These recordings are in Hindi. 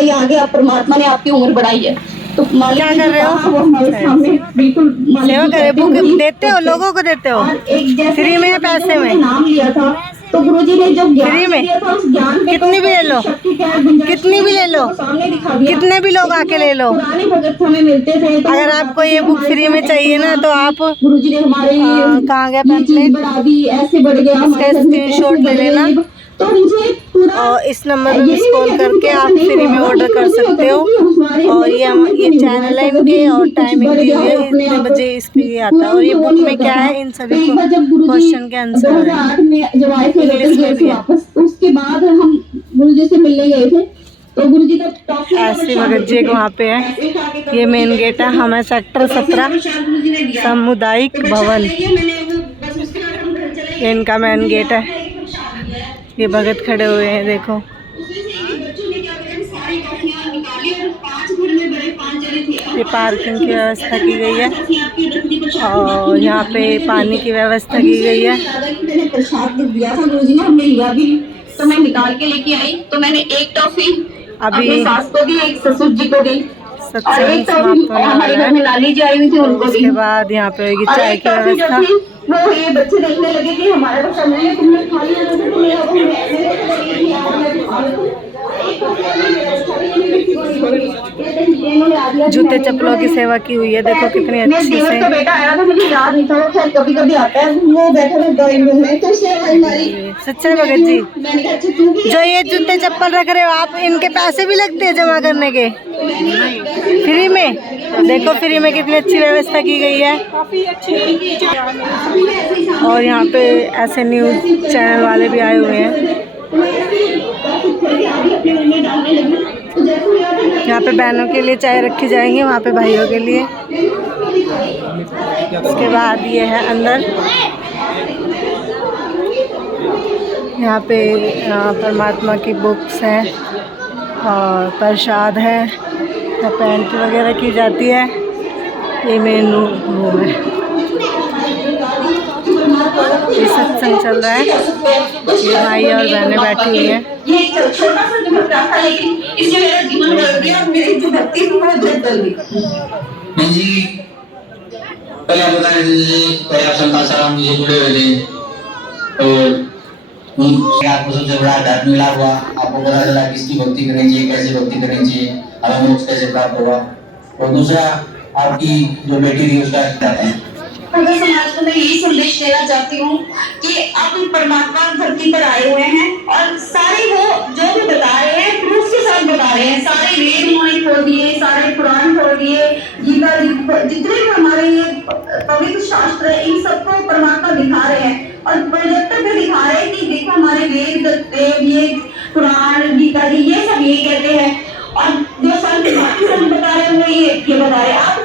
हमारे आगे आप परमात्मा ने आपकी उम्र बढ़ाई है। तो क्या कर रहे हो? बिल्कुल सेवा करे, बुक देते हो लोगों को, देते हो फ्री में या पैसे में? नाम लिया था तो गुरुजी ने जो फ्री में दिया था उस ज्ञान कितनी भी ले लो, कितनी भी ले लो, कितने भी लोग आके ले लो। पुराने भगत हमें मिलते थे। अगर आपको ये बुक फ्री में चाहिए ना तो आप गुरुजी ने हमारे कहाँ गया पैम्पलेट, बढ़ा दी, ऐसे बढ़ गया, इसका स्क्रीनशॉट ले लेना तो मुझे पूरा और इस नंबर पे मिस कॉल करके आप फ्री में ऑर्डर कर सकते हो। और ये चैनल है इनके और टाइमिंग दी हुई है, इतने बजे इस पे ये आता है। और ये बुक में क्या है, इन सभी क्वेश्चन के आंसर है, जब आए थे इंग्लिश में भी है। वापस, उसके बाद हम गुरुजी से मिलने गए थे तो गुरुजी का ऐसे भगत जी वहाँ पे है, ये मेन गेट है। हमें सेक्टर 17 सामुदायिक भवन, ये इनका मेन गेट है। ये भगत खड़े हुए हैं, देखो। ये पार्किंग की व्यवस्था की गई है और यहाँ पे पानी की व्यवस्था की गई है। मैंने प्रसाद दिया था गुरुजी ने, हमने लिया भी तो मैं निकाल के लेके आई। तो मैंने एक टॉफी अभी सास को दी, एक ससुर जी को दी, सत्संग समाप्त होने वाला है। लाली जी आई हुई थी उनको दी। उसके बाद यहाँ पे होगी चाय की व्यवस्था। वो ये बच्चे देखने लगे कि हमारा तो समय है, तुमने खा लिया ना, तो मेरा वो मेरे को लगी थी और मैं भी खा लूं। जूते चप्पलों की सेवा की हुई है, देखो कितनी अच्छी से। बेटा आया था, मुझे याद नहीं था, वो खैर कभी कभी आता है, वो बैठा था ड्राइंग रूम में, तो सच्चा भगत जी, जो ये जूते चप्पल रख रहे हो आप, इनके पैसे भी लगते हैं जमा करने के? फ्री में? देखो फ्री में कितनी अच्छी व्यवस्था की गई है। और यहाँ पे ऐसे न्यूज चैनल वाले भी आए हुए हैं। यहाँ पे बहनों के लिए चाय रखी जाएंगी, वहाँ पे भाइयों के लिए। उसके बाद ये है अंदर, यहाँ पे परमात्मा की बुक्स हैं और प्रसाद है, यहाँ पेंट वगैरह की जाती है। ये मेन रूम है, ये सत्संग चल रहा है। ये भाई और बहनें बैठी हुई हैं। ये छोटा सा जो था, लेकिन इसने मेरा जीवन बदल दिया, मेरी जो भक्ति थी वो बदल गई जी। पहले आप बताएं जी, पहले आप संतासाराम जी से जुड़े हुए थे और आपको सबसे बड़ा धर्म मिला हुआ, आपको पता चला किसकी भक्ति करनी चाहिए, कैसे भक्ति करनी चाहिए, हमें मोक्ष कैसे प्राप्त होगा। और दूसरा आपकी जो बेटी थी उसका क्या है। अगर समाज को मैं यही संदेश देना चाहती हूँ कि आप परमात्मा धरती पर आए हुए हैं और सारे वो जो भी बता रहे हैं प्रूफ के साथ बता रहे हैं। सारे वेद उन्होंने खोल दिए, सारे पुराण खोल दिए, गीता जितने भी हमारे ये पवित्र शास्त्र है, इन सबको परमात्मा दिखा रहे हैं और प्रोजेक्टर पे दिखा रहे हैं कि देखो हमारे वेद ये पुराण गीता जी ये सब ये कहते हैं। और जो संत बता रहे हैं वो ये बता रहे हैं। आप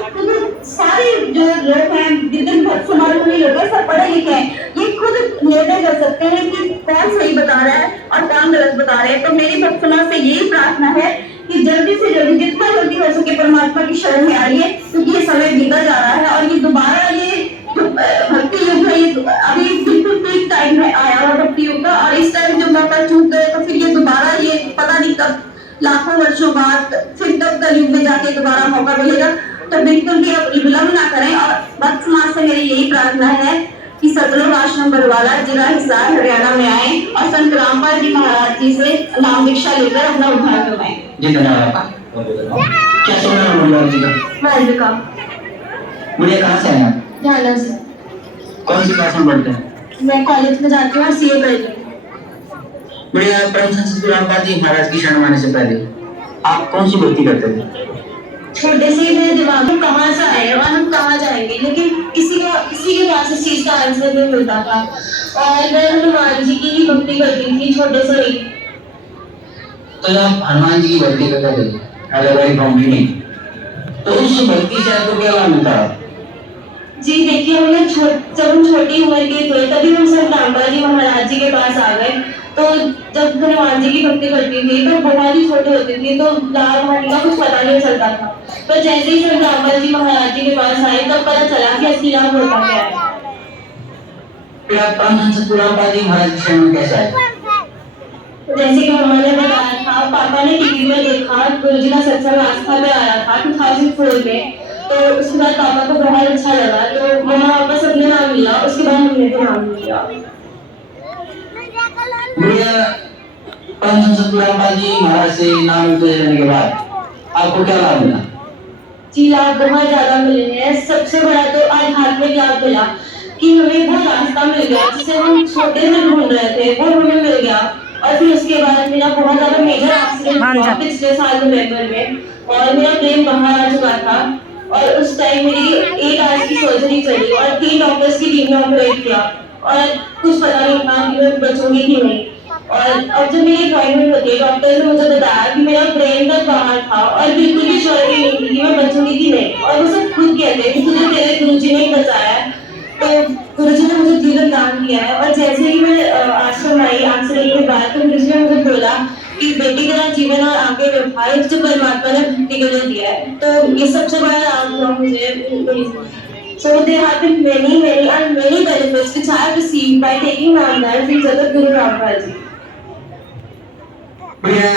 सारे जो लोग हैं, जितने भक्त समाज में लोग हैं, सब पढ़े लिखे हैं, ये खुद निर्णय कर सकते हैं कि कौन सही बता रहा है और कौन गलत बता रहे हैं। तो मेरी भक्त समाज से यही प्रार्थना है कि जल्दी से जल्दी जितना जल्दी हो सके परमात्मा की शरण में आइए, क्योंकि ये समय बीता जा रहा है और ये दोबारा ये भक्ति युग है, ये अभी बिल्कुल पीक टाइम में आया हुआ भक्ति युग का। और इस टाइम जो मौका चूक गए तो फिर ये दोबारा ये पता नहीं कब, लाखों वर्षों बाद फिर तब कलयुग में जाके दोबारा मौका मिलेगा। तो बिल्कुल भी अब विलंब ना करें। और भक्त समाज से मेरी यही प्रार्थना है कि सतलोक आश्रम बरवाला जिला हिसार हरियाणा में आए और संत रामपाल जी महाराज जी से नाम दीक्षा लेकर अपना उद्धार करवाएं। जी धन्यवाद। क्या सुना है जी का? मुझे कहाँ से आया? झाला से। कौन सी क्लास में पढ़ते हैं? मैं कॉलेज में जाती हूँ और सीए कर रही हूँ। बढ़िया। परम संत रामपाल जी महाराज की शरण आने से पहले आप कौन सी भक्ति करते थे? छोटे से मेरे दिमाग में कहाँ से आएगा और हम कहाँ जाएंगे, लेकिन किसी के पास इस चीज का आंसर नहीं मिलता था। और मैं हनुमान जी की ही भक्ति करती थी छोटे से ही। तो आप हनुमान जी की भक्ति करते थे? तो उस भक्ति से आपको क्या लाभ मिलता है? जी देखिए, हमने जब हम छोटी उम्र के थे तभी हम संत रामपाल जी महाराज जी के पास आ गए। तो जब हनुमान जी की भक्ति करती थी तो बहुत ही छोटी होती थी, तो लाभ हानि का कुछ पता नहीं चलता था। तो जैसे ही संत रामपाल जी महाराज जी के पास आए तब पता चला कि असली लाभ होता क्या है। फिर आप परम संत रामपाल जी महाराज की शरण में कैसे आए? जैसे कि उन्होंने बताया था, पापा ने टीवी में देखा, गुरुजी का सत्संग आस्था पे आया था 2004 में, तो उसके बाद पापा को बहुत अच्छा लगा, तो मम्मा वापस अपने नाम लिया, उसके बाद हमने भी नाम लिया। गुड़िया, परम सतगुरु रामपाल जी महाराज से नाम लेने के बाद आपको क्या लाभ मिला? जी लाभ बहुत ज्यादा मिले हैं। सबसे बड़ा तो आध्यात्मिक लाभ मिला कि हमें वो रास्ता मिल गया जिसे हम छोटे से ढूंढ रहे थे, वो हमें मिल गया। और फिर उसके बाद मेरा बहुत ज्यादा मेजर एक्सीडेंट हुआ पिछले साल नवंबर में, और मेरा ब्रेन बाहर आ चुका था, और उस टाइम मेरी 8 आवर्स की सर्जरी चली और 3 डॉक्टर्स की टीम ने ऑपरेट किया, और कुछ पता नहीं था कि मैं बचूंगी कि नहीं। और अब जब मेरी अपॉइंटमेंट होती है, डॉक्टर ने मुझे बताया कि मेरा ब्रेन तक बाहर था और बिल्कुल भी श्योरिटी नहीं थी कि मैं बचूंगी कि नहीं, और वो सब खुद कहते हैं कि तुझे तेरे गुरुजी ने बचाया है। तो गुरुजी ने मुझे जीवन दान दिया है, और जैसे ही मैं आश्रम आई एक्सीडेंट के बाद, तो गुरुजी ने मुझे बोला कि बेटी तेरा जीवन और आगे बढ़ा, जो परमात्मा ने भक्ति के लिए दिया है। तो ये सबसे बड़ा लाभ हुआ मुझे। So there have been many and many benefits which I have received by taking Namdal from Jagadguru Rampal Ji. Priya,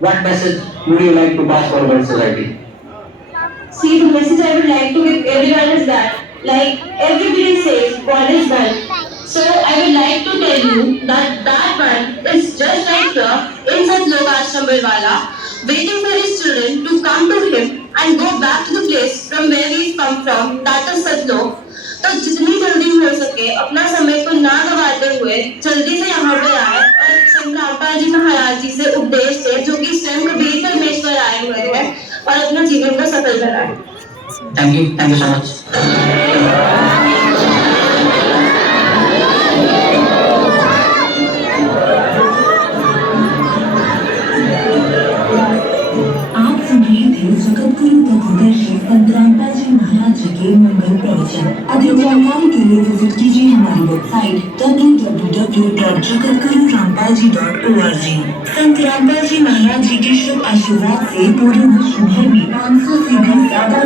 what message would you like to pass forward society? See, the message I would like to give everyone is that, like everybody says, God is one. So I would like to tell you that that one is just right here in Satlok Ashram Barwala, waiting for his children to come to him and go back to the place from where we come from, that is Satlok. तो जितनी जल्दी हो सके अपना समय को ना गवाते हुए जल्दी से यहाँ पर आए और संत रामपाल जी महाराज जी से उपदेश ले, जो कि स्वयं कबीर परमेश्वर आए हुए हैं, और अपना जीवन को सफल बनाए। Thank you so much. आप सुन रहे थे जगतगुरु तत्वदर्शी संत रामपाल जी महाराज जी के मंगल प्रवचन। अधिक जानकारी के लिए विजिट कीजिए हमारी वेबसाइट www.jagatgururampalji.org। संत रामपाल जी महाराज जी के शुभ आशीर्वाद से पूरे विश्व भर में 500 से भी ज्यादा